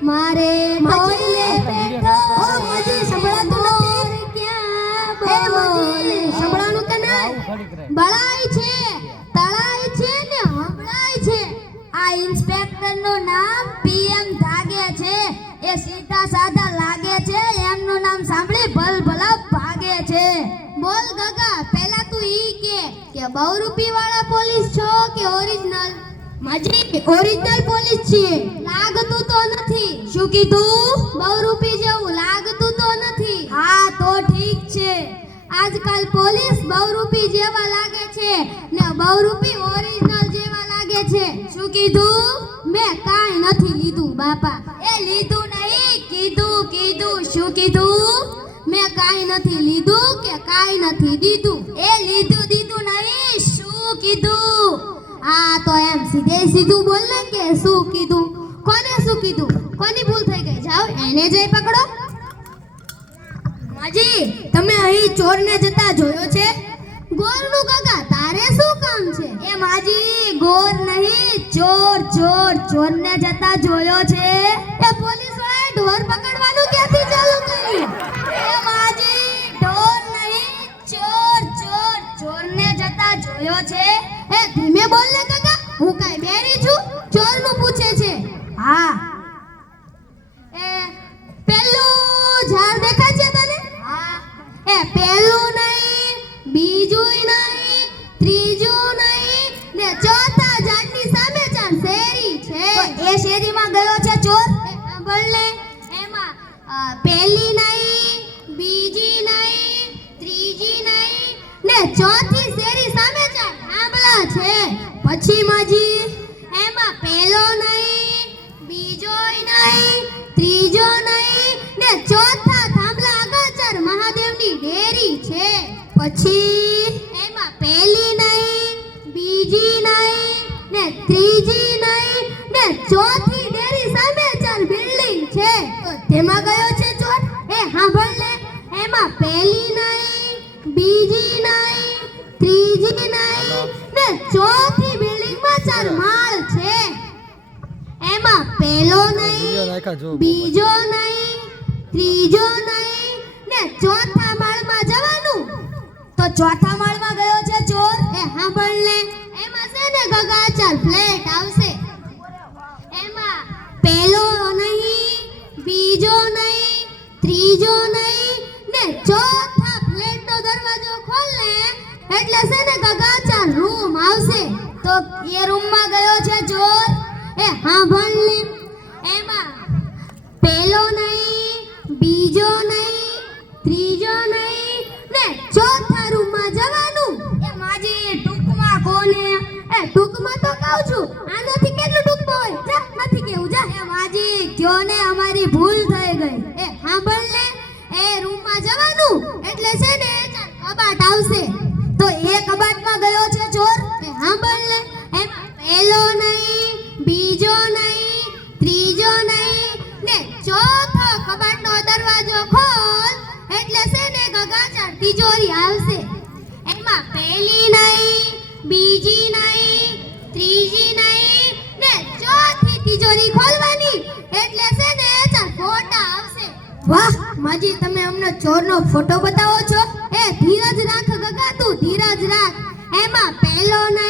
મારે ટોલે બેઠો ઓ મજી સંભળાતું નથી ક્યાં બોલે સંભળાનું કે નહીં બળાય છે તળાય છે ને હંભળાય છે આ ઇન્સ્પેક્ટર નું નામ પીએમ ધાગે છે એ સીધા સાધા લાગે છે એમનું નામ સાંભળી ભલભલા ભાગે છે બોલ ગગા પહેલા તું ઈ કે બહુરૂપી વાળા પોલીસ છો કે ઓરિજિનલ માજી ઓરિજિનલ પોલીસ છીએ લાગતું તો નથી શું કીધું બહુરૂપી જેવું લાગતું તો નથી હા તો ઠીક છે આજકાલ પોલીસ બહુરૂપી જેવા લાગે છે ને બહુરૂપી ઓરિજિનલ જેવા લાગે છે શું કીધું મેં કાઈ નથી લીધું બાપા એ લીધું નહીં કીધું શું કીધું મેં કાઈ નથી લીધું કે કાઈ નથી દીધું એ લીધું નહીં શું કીધું આ તો એમ સીધું બોલ ને કે શું કીધું કોને શું કીધું કોની ભૂલ થઈ ગઈ જાઓ એને જઈ પકડો માજી તમે અહીં ચોરને જતા જોયો છે ગોરનું કાકા તારે શું કામ છે એ માજી ગોર નહીં ચોરને જતા જોયો છે એ પોલીસ વાળાએ ઢોર પકડવાનું ક્યાંથી ચાલુ કર્યું એ માજી ઢોર નહીં ચોરને જતા જોયો છે એ ધીમે બોલ ને કાકા હું કાઈ બેરી છું ચોરનું પૂછે છે હા એ પેલું ઝાડ દેખાય છે તને હા એ પેલું નહીં બીજું નહીં ત્રીજું નહીં ને ચોથા ઝાડની સામે ચાર શેરી છે એ શેરીમાં ગયો છે ચોર બોલ ને એમાં પહેલી નહીં બીજી નહીં ત્રીજી નહીં ને ચોથી શેરી સામે ચાર થાંભલા છે પછી માજી એમાં પહેલો નહીં બીજો નહીં ત્રીજો નહીં ને ચોથા થાંભલા આગળ ચાર મહાદેવની ડેરી છે પછી એમાં પહેલી નહીં બીજી નહીં ને ત્રીજી નહીં ને ચોથી ડેરી સામે ચાર બિલ્ડિંગ છે તો તેમાં ગયો છે ચોર એ સાંભળ લે એમાં પહેલી નહીં બીજી નહીં ત્રીજી નહીં ને ચોથી બિલ્ડિંગમાં ચાર માળ છે એમાં પહેલો નહીં બીજો નહીં ત્રીજો નહીં ને ચોથા માળમાં જવાનું તો ચોથા માળમાં ગયો છે ચોર એ સાંભળ લે એમાં છે ને ગગા ચાર ફ્લેટ આવશે એમાં પહેલો નહીં બીજો નહીં ત્રીજો નહીં ને ચોથા ફ્લેટનો દરવાજો ખોલે એટલે છે ને ગગા ચાર રૂમ આવશે તો એ રૂમમાં ગયો છે ચોર એ સાંભળ લે એમાં પહેલો નહીં બીજો નહીં ત્રીજો નહીં ને ચોથા રૂમમાં જવાનું એ માજી ટૂંકમાં કોને એ ટૂંકમાં તો કહું છું આનાથી કેટલું ટૂંકમાં હોય જા નથી કેવું જા એ માજી કયો ને અમારી ભૂલ થઈ ગઈ એ સાંભળ લે એ રૂમમાં જવાનું એટલે છે ને કબાટ આવશે તો એ કબાટમાં ગયો છે ચોર એ સાંભળ લે એમાં પહેલો નહીં બીજો નહીં ત્રીજો નહીં ને ચોથો કબાટનો દરવાજો ખોલ એટલે છે ને ગગાચાર તિજોરી આવશે એમાં પહેલી નહીં બીજી નહીં ત્રીજી નહીં ને ચોથી તિજોરી ખોલવાની એટલે છે ને ચાર ફોટા આવશે વાહ માજી તમે અમને ચોરનો ફોટો બતાવો છો એ ધીરજ રાખ ગગા તું ધીરજ રાખ એમાં પહેલો નહીં